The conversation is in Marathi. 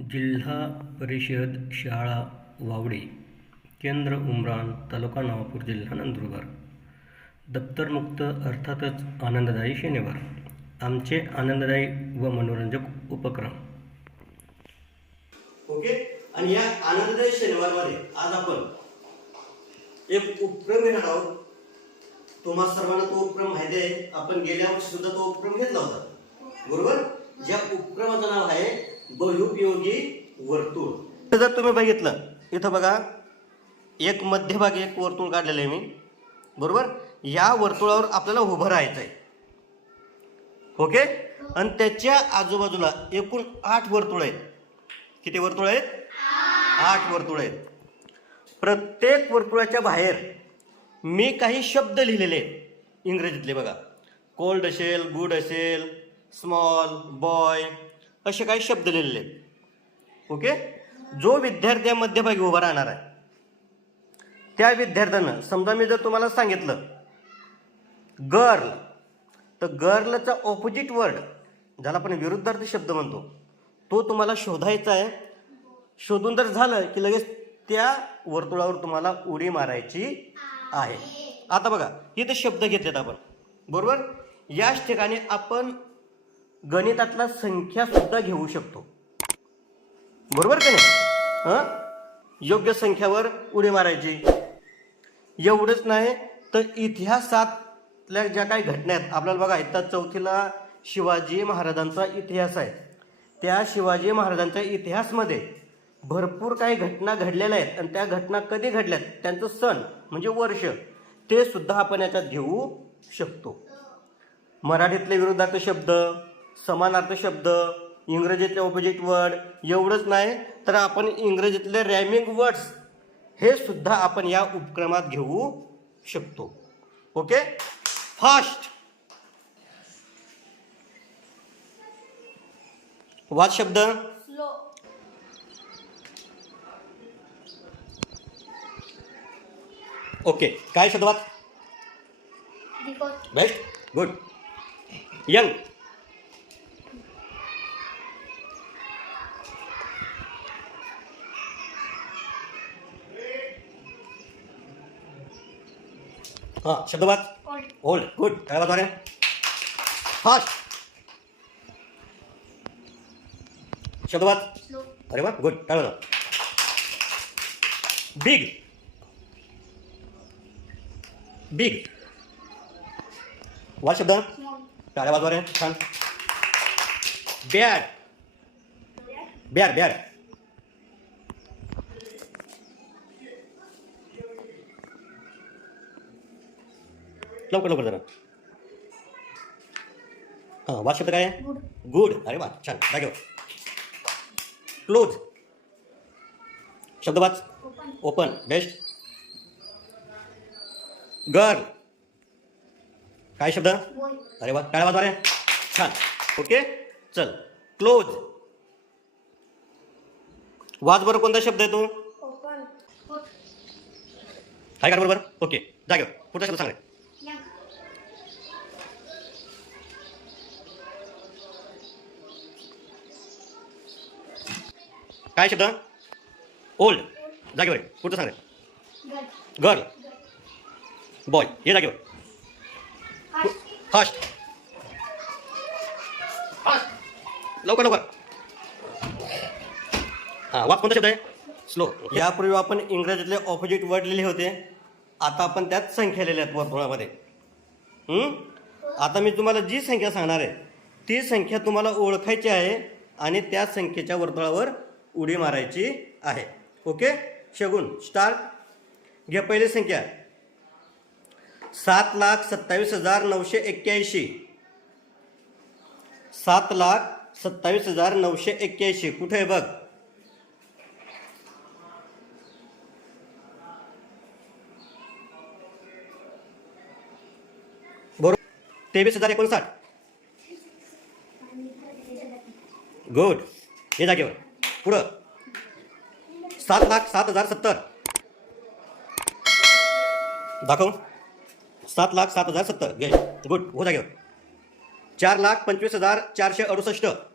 जिल्हा परिषद शाळा वावडी केंद्र उमरान तालुका नवापूर जिल्हा नंदुरबार. दप्तरमुक्त अर्थातच आनंददायी शनिवार. आमचे आनंददायी व मनोरंजक उपक्रम. ओके? आणि या आनंददायी शनिवारमध्ये आज आपण एक उपक्रम घेणार आहोत. तुम्हा सर्वांना तो उपक्रम माहिती आहे. आपण गेल्या वर्षी सुद्धा तो उपक्रम घेतला होता. बरोबर? ज्या उपक्रमाचं नाव आहे बहुपयोगी वर्तुळ. तर जर तुम्ही बघितलं इथं बघा एक मध्यभागी एक वर्तुळ काढलेलं आहे मी. बरोबर? या वर्तुळावर आपल्याला उभं राहायचं आहे ओके? आणि त्याच्या आजूबाजूला एकूण आठ वर्तुळ आहेत. किती वर्तुळ आहेत? आठ वर्तुळ आहेत. प्रत्येक वर्तुळाच्या बाहेर मी काही शब्द लिहिलेले आहेत इंग्रजीतले बघा. कोल्ड असेल गुड असेल स्मॉल बॉय असे काही शब्द लिहिलेले आहेत. ओके? जो विद्यार्थी मध्यभागी उभा राहणार आहे त्या विद्यार्थ्यानं समजा मी जर तुम्हाला सांगितलं गर्ल तर गर्लचा ऑपोजिट वर्ड ज्याला आपण विरुद्धार्थी शब्द म्हणतो तो तुम्हाला शोधायचा आहे. शोधून जर झालं की लगेच त्या वर्तुळावर तुम्हाला उडी मारायची आहे. आता बघा इथे शब्द घेतलेत आपण. बरोबर? याच ठिकाणी आपण गणितातला संख्या सुद्धा घेऊ शकतो. बरोबर का नाही? योग्य संख्यावर उडी मारायची. एवढंच नाही तर इतिहासातल्या ज्या काही घटना आहेत आपल्याला बघा इथं चौथीला शिवाजी महाराजांचा इतिहास आहे. त्या शिवाजी महाराजांच्या इतिहासमध्ये भरपूर काही घटना घडलेल्या आहेत आणि त्या घटना कधी घडल्यात त्यांचं सण म्हणजे वर्ष ते सुद्धा आपण याच्यात घेऊ शकतो. मराठीतले विरुद्धार्थ शब्द समानार्थ शब्द इंग्रजीतले ऑपोजिट वर्ड एवढंच नाही तर आपण इंग्रजीतले रॅमिंग वर्ड्स हे सुद्धा आपण या उपक्रमात घेऊ शकतो. ओके फास्ट वाद शब्द? ओके काय शब्द? बेस्ट गुड यंग हां शब्दवाद ओल्ड ओल्ड गुड काय वाद फास्ट शब्दवाद स्लो अरे वा गुड काय बघा बिग बिग वाद शब्द टाळ्या वाजवा छान बॅड बॅड बॅड लवकर लवकर जरा. हां वाद शब्द काय आहे? गुड अरे वा छान. जागेवर क्लोज शब्द वाच. ओपन बेस्ट गर्ल काय शब्द? अरे वा टाळ्या वाजवा रे. छान. ओके चल. क्लोज वाज बरोबर कोणता शब्द आहे तो? ओपन फुट आहे का बरोबर? ओके जागेवर कुठला शब्द सांग काय शब्द? ओल्ड जागेवर कुठं सांग गर्ल बॉय. हे जागेवर. फास्ट लवकर लवकर. हां वाप कोणता शब्द आहे? स्लो यापूर्वी आपण इंग्रजीतले ऑपोजिट वर्ड लिहिले होते. आता आपण त्यात संख्या लिहिल्या आहेत वर्तुळामध्ये. आता मी तुम्हाला जी संख्या सांगणार आहे ती संख्या तुम्हाला ओळखायची आहे आणि त्या संख्येच्या वर्तुळावर उडी मारायची आहे. ओके? शगुन स्टार्ट. घ्या पहिली संख्या. सात लाख सत्तावीस हजार नऊशे एक्क्याऐंशी. सात लाख सत्तावीस हजार नऊशे एक्क्याऐंशी. कुठे आहे बघ? बरोबर. तेवीस हजार एकोणसाठ. गुड हे जागेवर. पुढं. सात लाख सात हजार सत्तर. दाखव सात लाख सात हजार सत्तर. घे. गुड. हो जागेवर चार लाख पंचवीस हजार चारशे अडुसष्ट.